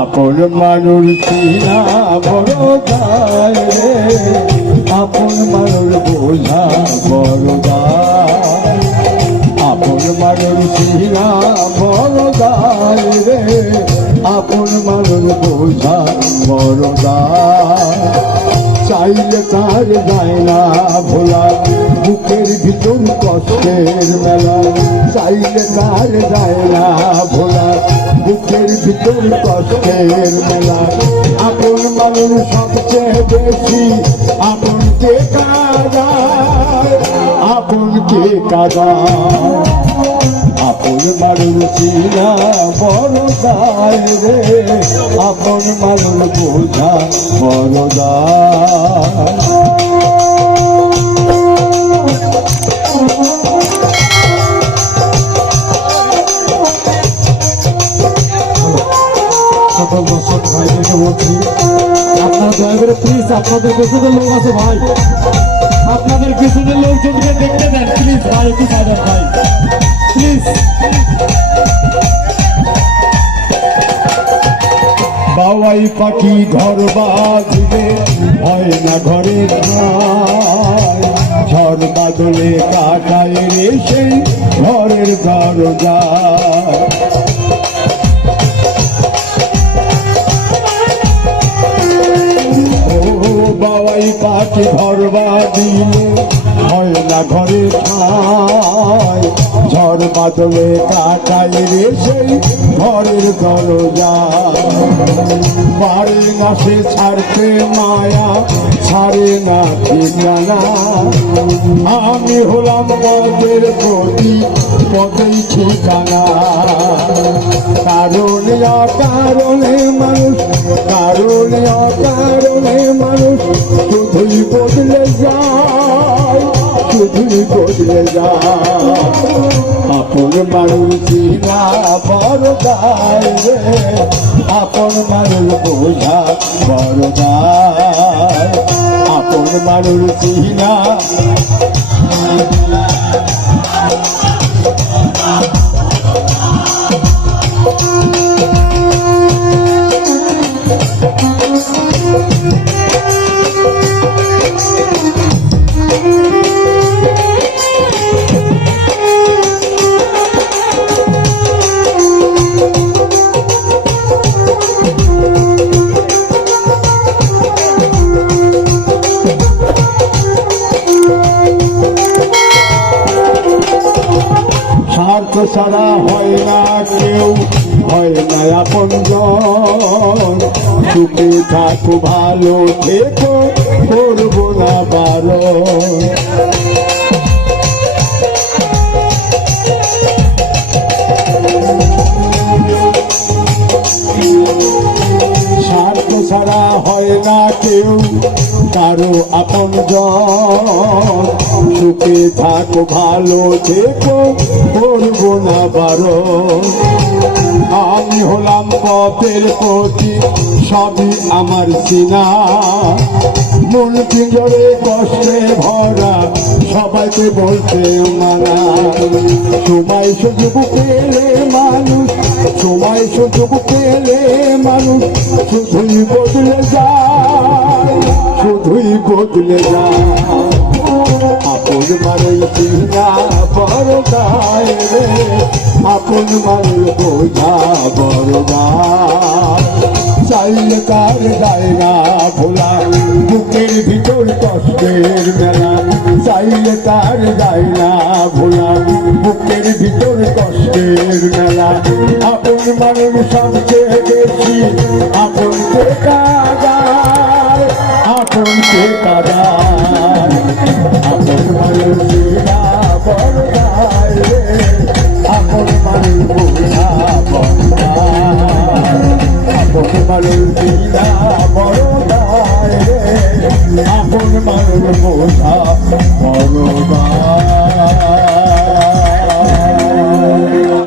আপন মানুষ চিনা বড় দায় রে, আপন মানুষ বোঝা বড় দায়। আপন মানুষ চিনা বড় দায় রে, আপন মানুষ বোঝা বড় দায়। চাইলে তার যায় না ভোলা, বুকের ভিতর কষ্টের মেলা। চাইলে তার যায় না ভোলা, বুকের ভিতর কষ্টের মেলা। আপন মানুষ সবচেয়ে বেশি আপনকে কাঁদায়, আপনকে কাঁদায়। আপন মানুষ চিনা বড় দায় রে, আপন মানুষ বোঝা বড় দায়। সকল দর্শক ভাইদেরকে বলছি, আপনারা দয়া করে প্লিজ আপনাদের পেছনের লোক আছে ভাই, আপনাদের পেছনের লোকজনকে দেখতে দেন প্লিজ ভাই, একটু সাইডার ভাই প্লিজ। বাবাই পাখি ঘর বাঁধবে হয় না ঘরে ঠাঁই, ঝড় বাদলে কাটায় রে সেই ঘরের দরজা। বাবাই পাখি ঘর বাঁধিলে হয় না ঘরে ঠাঁই, ঝড় বাদলে কাটায় রে সেই ঘরের দরজা। পারে না সে ছাড়তে মায়া, ছাড়ে না ঠিকানা। আমি হলাম পদের প্রতি পদেই ঠিকানা। কারণে অকারণে মানুষ, কারণে অকারণে মানুষ শুধুই বদলে যায়, শুধুই বদলে যায়। আপন মানুষ চিনা বড় দায় রে, আপন মানুষ বোঝা বড় দায়। আপন মানুষ চিনা স্বার্থ ছাড়া হয় না কেউ, হয় না আপনজন। সুখে থাকো ভালো থেকো, করবো না বারণ। স্বার্থ ছাড়া হয় না কেউ কারো আপনজন। সুখে থাকো ভালো থেকো, করবো না বারণ। আমি হলাম পথের প্রতি সবই আমার চিনা, মন পিঞ্জরে কষ্টে ভরা সবাইকে বলতে মানা। সময় সুযোগ পেলে মানুষ, সময় সুযোগ পেলে মানুষ শুধুই বদলে যায়, শুধুই বদলে যায়। আপন মানুষ চিনা বড় দায় রে, আপন মানুষ বোঝা বড় দায়। চাইলে তার যায় না ভোলা, বুকের ভিতর কষ্টের মেলা। চাইলে তার যায় না ভোলা, বুকের ভিতর কষ্টের মেলা। আপন মানুষ সবচেয়ে বেশি আপনকে কাঁদায়, আপনকে কাঁদায়। আপন মানুষ চিনা বড় দায় রে, আপন মানুষ বোঝা বড় দায়। আপন মানুষ চিনা বড় দায় রে, আপন মানুষ বোঝা বড় দায়।